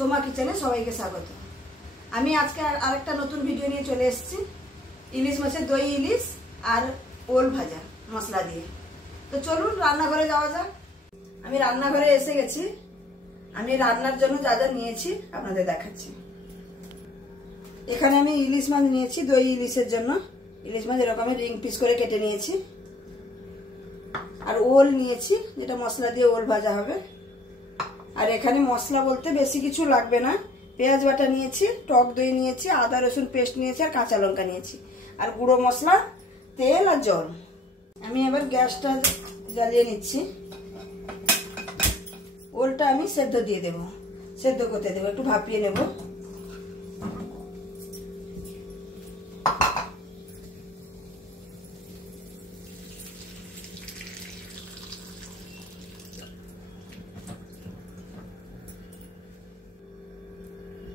সোমা কিচেনে সবাইকে স্বাগত। আমি আজকে আরেকটা নতুন ভিডিও নিয়ে চলে এসেছি। ইলিশ মাছের দই ইলিশ আর ওল ভাজা মশলা দিয়ে। তো চলুন রান্নাঘরে যাওয়া যাক। আমি রান্নাঘরে এসে গেছি। আমি রান্নার জন্য যা যা নিয়েছি আপনাদের দেখাচ্ছি। এখানে আমি ইলিশ মাছ নিয়েছি দই ইলিশের জন্য। ইলিশ মাছ এরকম রিং পিস করে কেটে নিয়েছি। আর ওল নিয়েছি, যেটা মশলা দিয়ে ওল ভাজা হবে। আর এখানে মশলা বলতে বেশি কিছু লাগবে না। পেঁয়াজ বাটা নিয়েছি, টক দই নিয়েছি, আদা রসুন পেস্ট নিয়েছি, আর কাঁচা লঙ্কা নিয়েছি, আর গুঁড়ো মশলা, তেল আর জল। আমি এবার গ্যাসটা জ্বালিয়ে নিচ্ছি। ওলটা আমি সেদ্ধ দিয়ে দেব, সেদ্ধ করতে দেবো, একটু ভাপিয়ে নেব।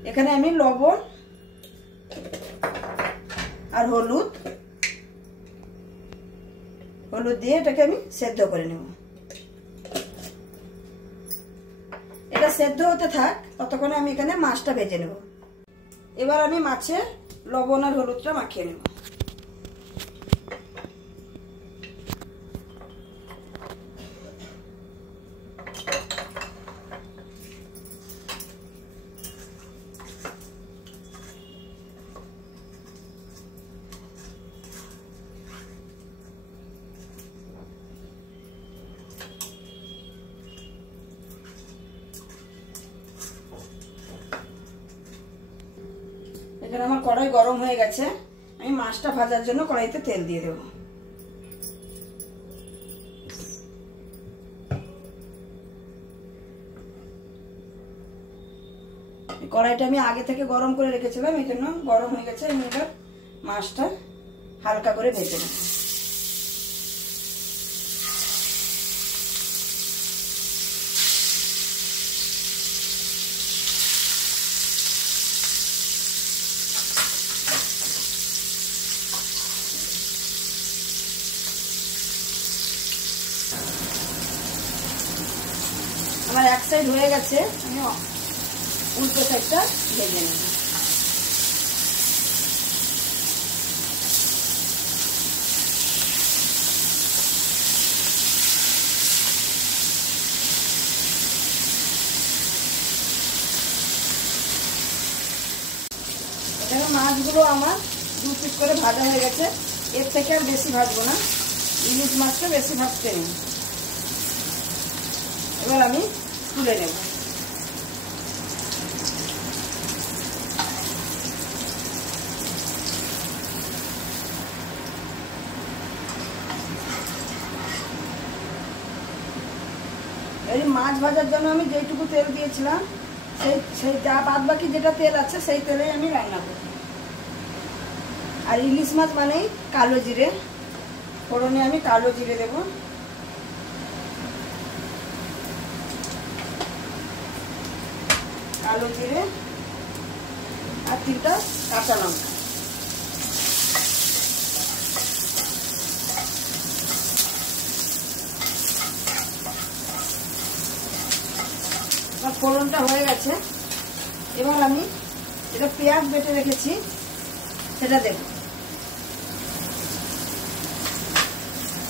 এখানে আমি লবণ আর হলুদ দিয়ে এটাকে আমি সেদ্ধ করে নেব। এটা সেদ্ধ হতে থাক, ততক্ষণে আমি এখানে মাছটা ভেজে নেব। এবার আমি মাছে লবণ আর হলুদটা মাখিয়ে নেব। এখানে আমার কড়াই গরম হয়ে গেছে। আমি মাছটা ভাজার জন্য কড়াইতে তেল দিয়ে দেব। কড়াইটা আমি আগে থেকে গরম করে রেখেছিলাম, এই জন্য গরম হয়ে গেছে। আমি এবার মাছটা হালকা করে ভেজে নেব। আমার এক সাইড হয়ে গেছে, আমি উল্টো সাইডটা ভেজে নেব। এখানে মাছগুলো আমার 2 পিস করে ভাজা হয়ে গেছে। এর থেকে আর বেশি ভাজবো না, ইলিশ মাছটা বেশি ভাজতে নেই। এবার আমি তুলে নেব। এই মাছ ভাজার জন্য আমি যেটুকু তেল দিয়েছিলাম, সেই যা বাদ বাকি যেটা তেল আছে সেই তেলেই আমি রান্না করব। আর ইলিশ মাছ মানেই কালো জিরে। ফোড়নে আমি কালো জিরে দেব। কালো জিরে আর 3টা কাঁচা লঙ্কা। ফোড়নটা হয়ে গেছে। এবার আমি এটা পেঁয়াজ বেটে রেখেছি, সেটা দেব।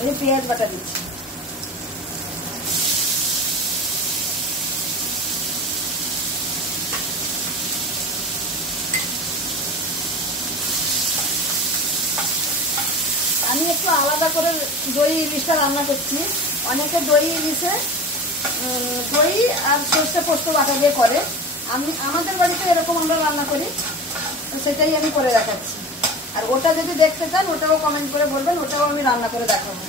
এই পেঁয়াজ বাটা দিচ্ছি। আমি একটু আলাদা করে দই ইলিশটা রান্না করছি। অনেকে দই ইলিশে দই আর সর্ষে পোস্ত বাটা দিয়ে করে। আমাদের বাড়িতে এরকম আমরা রান্না করি, তো সেটাই আমি করে দেখাচ্ছি। আর ওটা যদি দেখতে চান ওটাও কমেন্ট করে বলবেন, ওটাও আমি রান্না করে দেখাবো।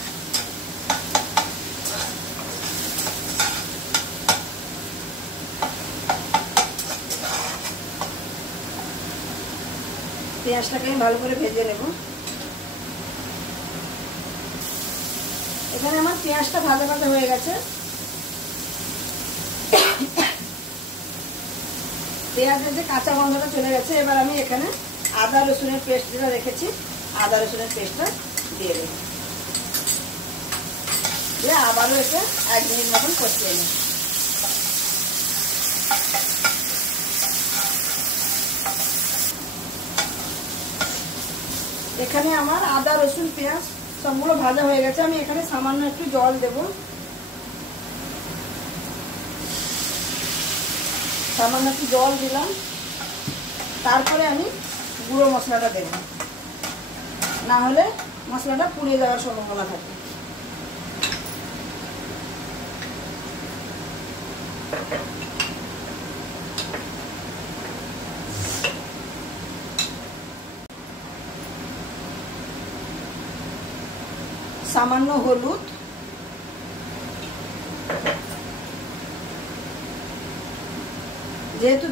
পেঁয়াজটাকে আমি ভালো করে ভেজে নেব। এখানে আমার পেঁয়াজটা ভাজা ভাজা হয়ে গেছে। পেঁয়াজের যে কাঁচা গন্ধটা চলে গেছে। এবার আমি এখানে আদা রসুনের পেস্ট যেটা রেখেছি, আদা রসুনের পেস্টটা দিয়ে দেব। দিয়ে আবারও এতে 1 মিনিট মতন কষিয়ে নেব। এখানে আমার আদা রসুন পেঁয়াজ সবগুলো ভাজা হয়ে গেছে। আমি এখানে সামান্য একটু জল দেব, সামান্য একটু জল দিলাম। তারপরে আমি গুঁড়ো মশলাটা দেব, না হলে মশলাটা পুড়িয়ে যাওয়ার সম্ভাবনা থাকে। সামান্য হলুদ, যেহেতু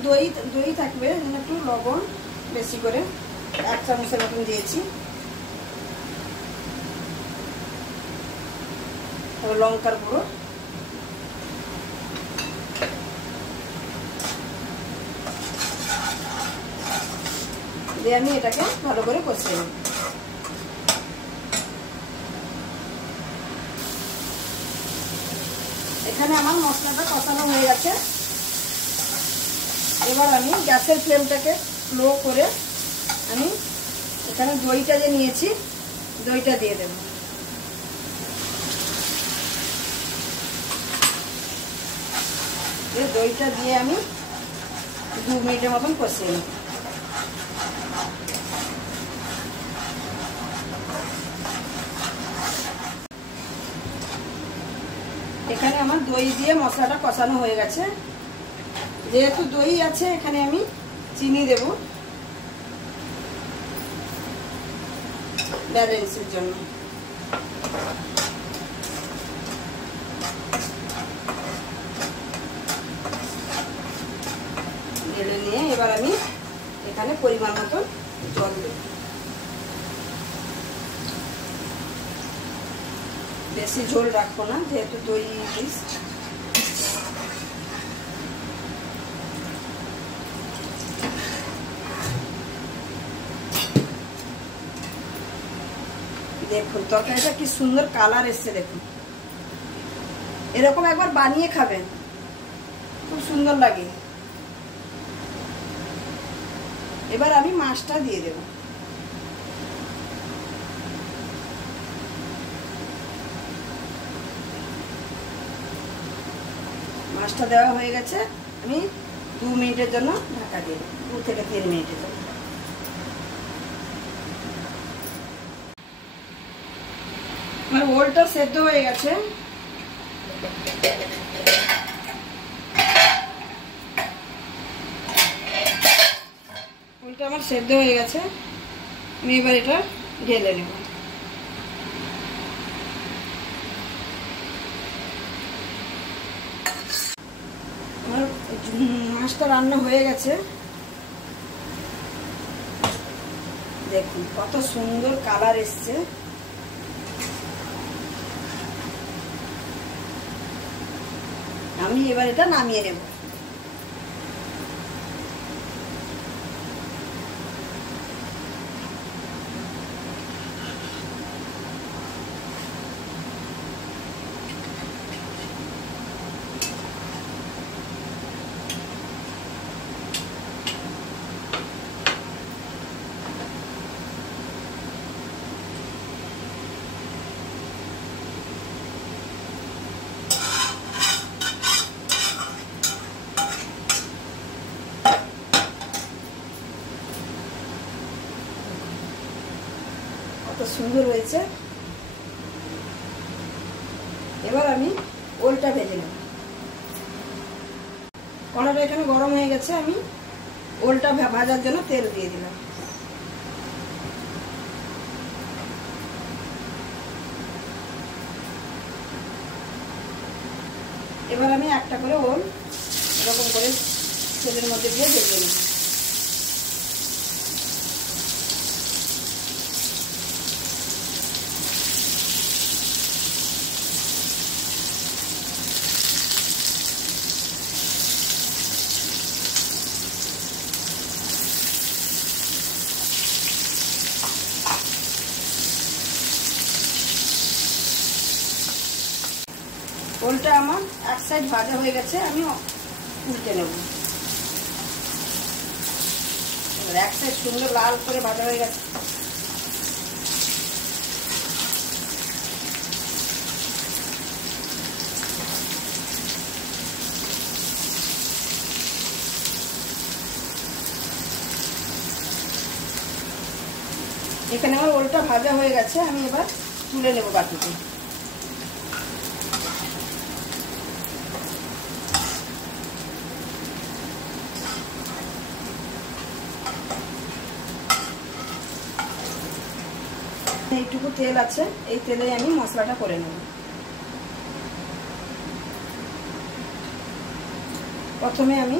দই থাকবে একটু লবণ বেশি করে 1 চামচের মতন দিয়েছি। লঙ্কার গুঁড়ো দিয়ে আমি এটাকে ভালো করে কষিয়ে নেব। এখানে আমার মশলাটা কষানো হয়ে গেছে। এবার আমি গ্যাসের ফ্লেমটাকে লো করে আমি এখানে দইটা যে নিয়েছি দইটা দিয়ে দেব। দইটা দিয়ে আমি 2 মিনিটের মতন কষিয়ে নেব। এখানে আমার দই দিয়ে মশলাটা কষানো হয়ে গেছে। যেহেতু দই আছে এখানে আমি চিনি দেব ব্যালেন্সের জন্য। ঢেলে নিয়ে এবার আমি এখানে পরিমাণ মতো জল দেব। বেশি ঝোল রাখবো না, যেহেতু দই ইলিশ। দেখুন তরকারিটা কি সুন্দর কালার এসছে, দেখুন এরকম একবার বানিয়ে খাবেন, খুব সুন্দর লাগে। এবার আমি মাছটা দিয়ে দেব। মাছটা দেওয়া হয়ে গেছে। আমি 2 মিনিটের জন্য ঢাকা দিয়ে দেব, 2 থেকে 3 মিনিটের জন্য। আমার ওলটা সেদ্ধ হয়ে গেছে। ওলটা আমার সেদ্ধ হয়ে গেছে। আমি এবার এটা ঢেলে নেব। আমার মাছটা রান্না হয়ে গেছে। দেখুন কত সুন্দর কালার এসছে। আমি এবার এটা নামিয়ে নেব। কত সুন্দর হয়েছে। এবার আমি ওলটা ভেজে নেব। কড়াটা এখানে গরম হয়ে গেছে। আমি ওলটা ভাজার জন্য তেল দিয়ে দিলাম। এবার আমি একটা করে ওল এরকম করে তেলের মধ্যে দিয়ে ভেজে নেব। ওলটা আমার এক সাইড ভাজা হয়ে গেছে। আমি উল্টে নেব। এক সাইড সুন্দর লাল করে ভাজা হয়ে গেছে। এখানে আমার ওলটা ভাজা হয়ে গেছে, আমি এবার তুলে নেব বাটিতে। এইটুকু তেল আছে, এই তেলে আমি মশলাটা করে নেব। প্রথমে আমি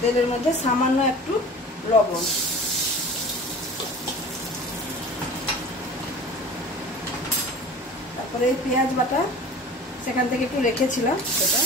তেলের মধ্যে সামান্য একটু লবণ, তারপরে এই পেঁয়াজ বাটা সেখান থেকে একটু রেখেছিলাম সেটা,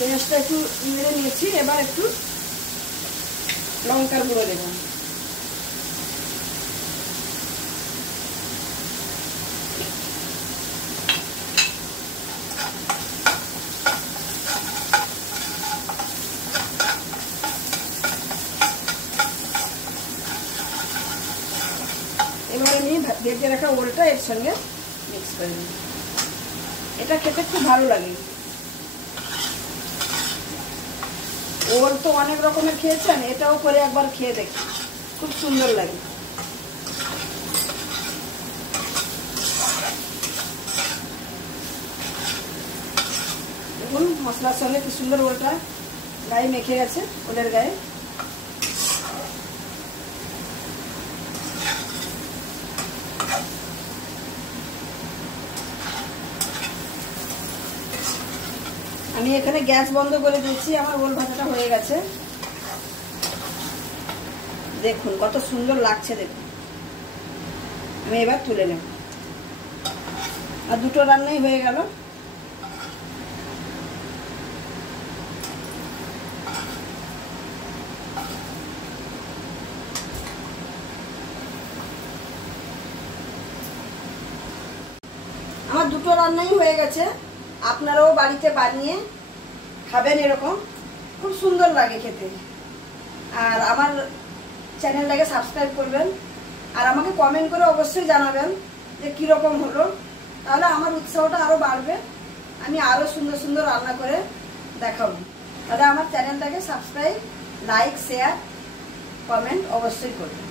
পেঁয়াজটা একটু নেড়ে নিয়েছি। এবার একটু লঙ্কার গুঁড়ো দেব। এবার আমি ভেজে রাখা ওলটা এর সঙ্গে মিক্স করে নেব। এটা খেতে খুব ভালো লাগে। ওল তো অনেক রকমের খেয়েছেন, এটাও করে একবার খেয়ে দেখি, খুব সুন্দর লাগে। দেখুন মশলার সঙ্গে কি সুন্দর ওলটা গায়ে মেখে গেছে, ওলের গায়ে। আমি এখানে গ্যাস বন্ধ করে দিচ্ছি, আমার ওল ভাজাটা হয়ে গেছে। দেখুন কত সুন্দর লাগছে, দেখুন। আমি এবার তুলে নেব। আর দুটো রান্নাই হয়ে গেল। আমার দুটো রান্নাই হয়ে গেছে। আপনারাও বাড়িতে বানিয়ে খাবেন, এরকম খুব সুন্দর লাগে খেতে। আর আমার চ্যানেলটাকে সাবস্ক্রাইব করবেন, আর আমাকে কমেন্ট করে অবশ্যই জানাবেন যে কীরকম হলো, তাহলে আমার উৎসাহটা আরও বাড়বে, আমি আরও সুন্দর সুন্দর রান্না করে দেখাবো। তাহলে আমার চ্যানেলটাকে সাবস্ক্রাইব, লাইক, শেয়ার, কমেন্ট অবশ্যই করবেন।